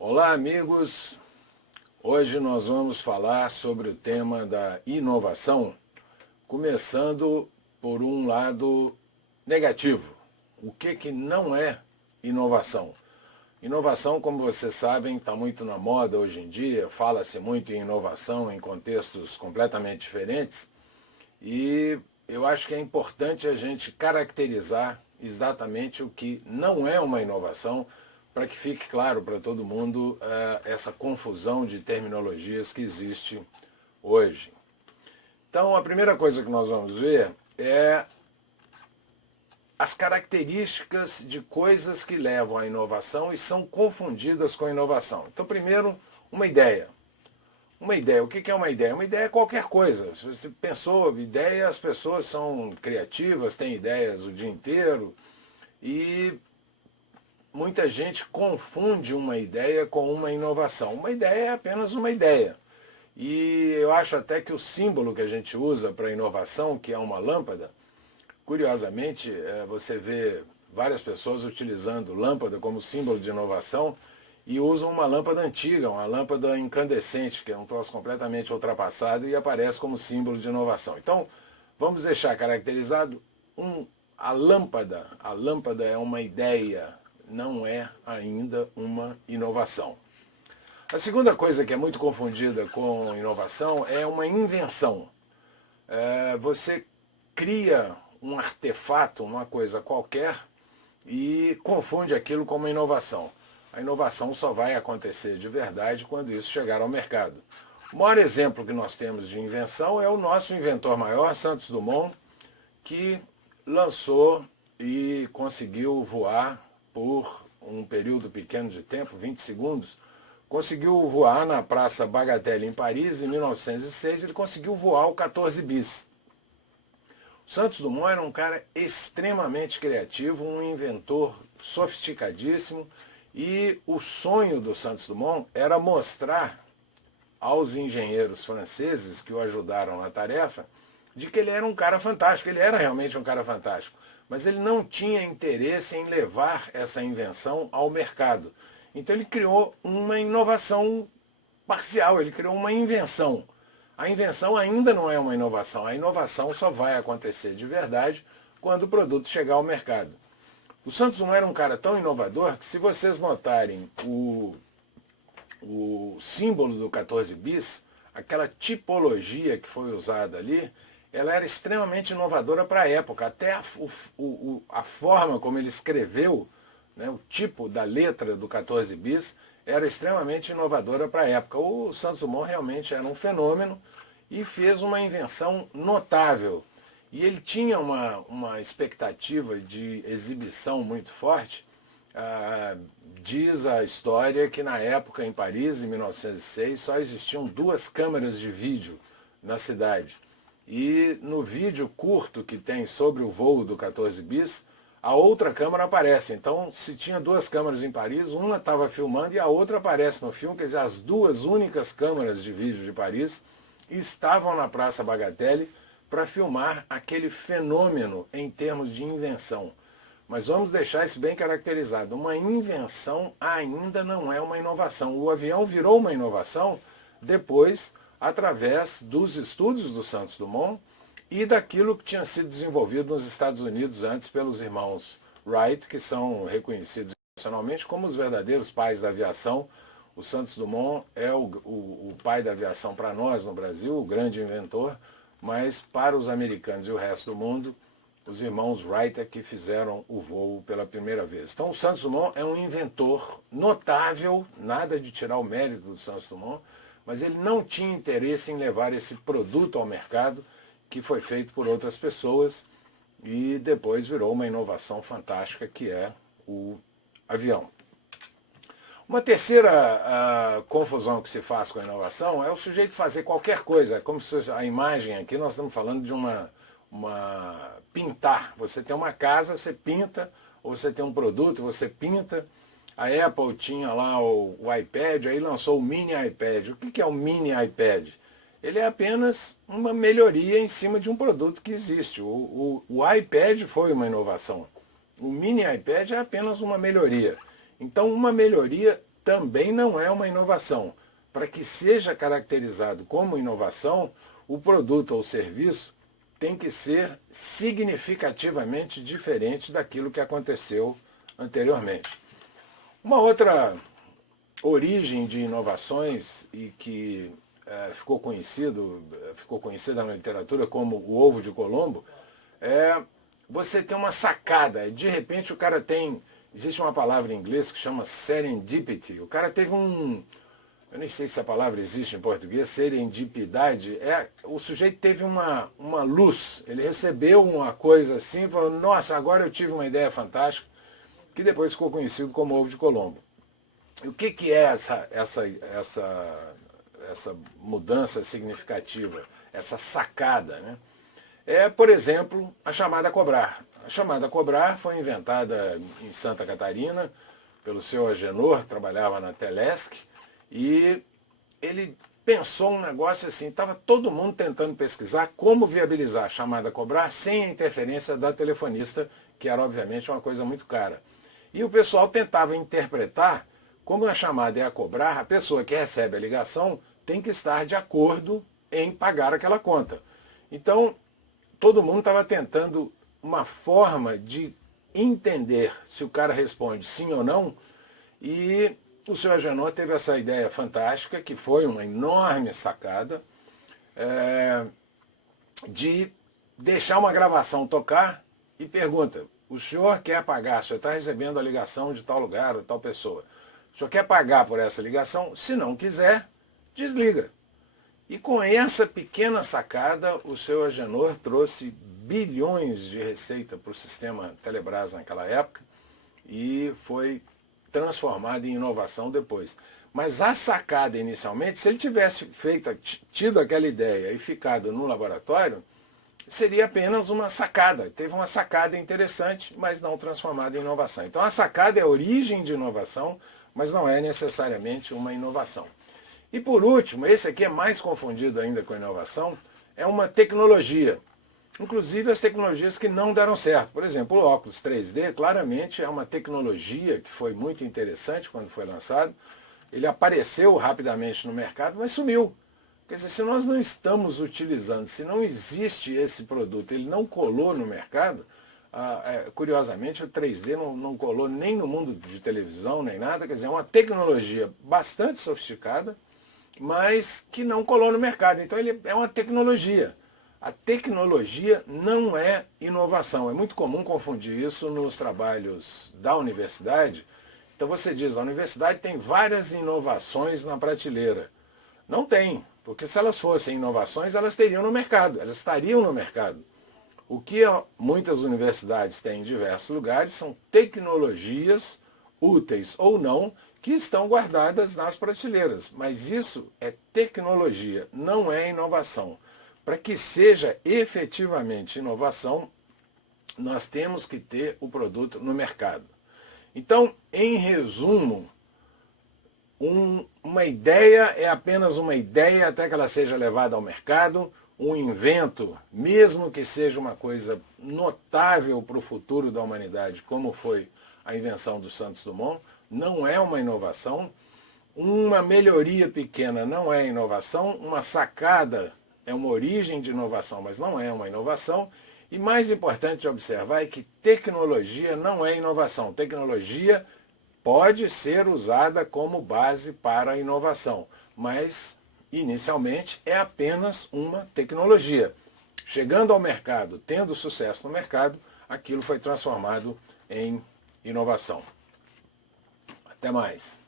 Olá, amigos! Hoje nós vamos falar sobre o tema da inovação, começando por um lado negativo. O que não é inovação? Inovação, como vocês sabem, está muito na moda hoje em dia, fala-se muito em inovação em contextos completamente diferentes e eu acho que é importante a gente caracterizar exatamente o que não é uma inovação, para que fique claro para todo mundo essa confusão de terminologias que existe hoje. Então, a primeira coisa que nós vamos ver é as características de coisas que levam à inovação e são confundidas com a inovação. Então, primeiro, uma ideia. Uma ideia, o que é uma ideia? Uma ideia é qualquer coisa. Se você pensou ideia, as pessoas são criativas, têm ideias o dia inteiro e muita gente confunde uma ideia com uma inovação. Uma ideia é apenas uma ideia. E eu acho até que o símbolo que a gente usa para inovação, que é uma lâmpada, curiosamente, você vê várias pessoas utilizando lâmpada como símbolo de inovação e usam uma lâmpada antiga, uma lâmpada incandescente, que é um troço completamente ultrapassado e aparece como símbolo de inovação. Então, vamos deixar caracterizado a lâmpada. A lâmpada é uma ideia, não é ainda uma inovação. A segunda coisa que é muito confundida com inovação é uma invenção. Você cria um artefato, uma coisa qualquer, e confunde aquilo com uma inovação. A inovação só vai acontecer de verdade quando isso chegar ao mercado. O maior exemplo que nós temos de invenção é o nosso inventor maior, Santos Dumont, que lançou e conseguiu voar por um período pequeno de tempo, 20 segundos, conseguiu voar na Praça Bagatelle em Paris, em 1906, ele conseguiu voar o 14 bis. O Santos Dumont era um cara extremamente criativo, um inventor sofisticadíssimo, e o sonho do Santos Dumont era mostrar aos engenheiros franceses que o ajudaram na tarefa de que ele era um cara fantástico, ele era realmente um cara fantástico, mas ele não tinha interesse em levar essa invenção ao mercado. Então ele criou uma inovação parcial, ele criou uma invenção. A invenção ainda não é uma inovação, a inovação só vai acontecer de verdade quando o produto chegar ao mercado. O Santos Dumont era um cara tão inovador que, se vocês notarem o símbolo do 14 bis, aquela tipologia que foi usada ali, ela era extremamente inovadora para a época. Até a forma como ele escreveu, né, o tipo da letra do 14 bis, era extremamente inovadora para a época. O Santos Dumont realmente era um fenômeno e fez uma invenção notável. E ele tinha uma expectativa de exibição muito forte. Diz a história que na época em Paris, em 1906, só existiam 2 câmeras de vídeo na cidade. E no vídeo curto que tem sobre o voo do 14 bis, a outra câmera aparece. Então, se tinha 2 câmeras em Paris, uma estava filmando e a outra aparece no filme. Quer dizer, as 2 únicas câmeras de vídeo de Paris estavam na Praça Bagatelle para filmar aquele fenômeno em termos de invenção. Mas vamos deixar isso bem caracterizado. Uma invenção ainda não é uma inovação. O avião virou uma inovação depois, através dos estudos do Santos Dumont e daquilo que tinha sido desenvolvido nos Estados Unidos antes pelos irmãos Wright, que são reconhecidos internacionalmente como os verdadeiros pais da aviação. O Santos Dumont é o pai da aviação para nós no Brasil, o grande inventor, mas para os americanos e o resto do mundo, os irmãos Wright é que fizeram o voo pela primeira vez. Então o Santos Dumont é um inventor notável, nada de tirar o mérito do Santos Dumont, mas ele não tinha interesse em levar esse produto ao mercado, que foi feito por outras pessoas e depois virou uma inovação fantástica, que é o avião. Uma terceira confusão que se faz com a inovação é o sujeito fazer qualquer coisa. Como se a imagem aqui, nós estamos falando de pintar. Você tem uma casa, você pinta, ou você tem um produto, você pinta. A Apple tinha lá o iPad, aí lançou o mini iPad. O que é o mini iPad? Ele é apenas uma melhoria em cima de um produto que existe. O iPad foi uma inovação. O mini iPad é apenas uma melhoria. Então, uma melhoria também não é uma inovação. Para que seja caracterizado como inovação, o produto ou serviço tem que ser significativamente diferente daquilo que aconteceu anteriormente. Uma outra origem de inovações e que ficou conhecida na literatura como o ovo de Colombo, é você ter uma sacada. De repente o cara existe uma palavra em inglês que chama serendipity. O cara teve eu nem sei se a palavra existe em português, serendipidade. O sujeito teve uma luz, ele recebeu uma coisa assim e falou, nossa, agora eu tive uma ideia fantástica, que depois ficou conhecido como ovo de Colombo. E o que é essa mudança significativa, essa sacada, né? Por exemplo, a chamada cobrar. A chamada cobrar foi inventada em Santa Catarina pelo seu Agenor, que trabalhava na Telesc, e ele pensou um negócio assim, estava todo mundo tentando pesquisar como viabilizar a chamada cobrar sem a interferência da telefonista, que era obviamente uma coisa muito cara. E o pessoal tentava interpretar como a chamada é a cobrar, a pessoa que recebe a ligação tem que estar de acordo em pagar aquela conta. Então, todo mundo estava tentando uma forma de entender se o cara responde sim ou não, e o senhor Agenor teve essa ideia fantástica, que foi uma enorme sacada, de deixar uma gravação tocar e pergunta, o senhor quer pagar, o senhor está recebendo a ligação de tal lugar ou tal pessoa, o senhor quer pagar por essa ligação? Se não quiser, desliga. E com essa pequena sacada, o seu Agenor trouxe bilhões de receita para o sistema Telebrás naquela época e foi transformado em inovação depois. Mas a sacada inicialmente, se ele tivesse tido aquela ideia e ficado no laboratório, seria apenas uma sacada. Teve uma sacada interessante, mas não transformada em inovação. Então a sacada é a origem de inovação, mas não é necessariamente uma inovação. E por último, esse aqui é mais confundido ainda com inovação, é uma tecnologia. Inclusive as tecnologias que não deram certo. Por exemplo, o óculos 3D claramente é uma tecnologia que foi muito interessante quando foi lançado. Ele apareceu rapidamente no mercado, mas sumiu. Quer dizer, se nós não estamos utilizando, se não existe esse produto, ele não colou no mercado, curiosamente o 3D não colou nem no mundo de televisão, nem nada. Quer dizer, é uma tecnologia bastante sofisticada, mas que não colou no mercado. Então ele é uma tecnologia. A tecnologia não é inovação. É muito comum confundir isso nos trabalhos da universidade. Então você diz, a universidade tem várias inovações na prateleira. Não tem, porque se elas fossem inovações, elas estariam no mercado. O que muitas universidades têm em diversos lugares são tecnologias, úteis ou não, que estão guardadas nas prateleiras. Mas isso é tecnologia, não é inovação. Para que seja efetivamente inovação, nós temos que ter o produto no mercado. Então, em resumo, uma ideia é apenas uma ideia até que ela seja levada ao mercado. Um invento, mesmo que seja uma coisa notável para o futuro da humanidade, como foi a invenção do Santos Dumont, não é uma inovação. Uma melhoria pequena não é inovação. Uma sacada é uma origem de inovação, mas não é uma inovação. E mais importante de observar é que tecnologia não é inovação. Tecnologia pode ser usada como base para a inovação, mas inicialmente é apenas uma tecnologia. Chegando ao mercado, tendo sucesso no mercado, aquilo foi transformado em inovação. Até mais.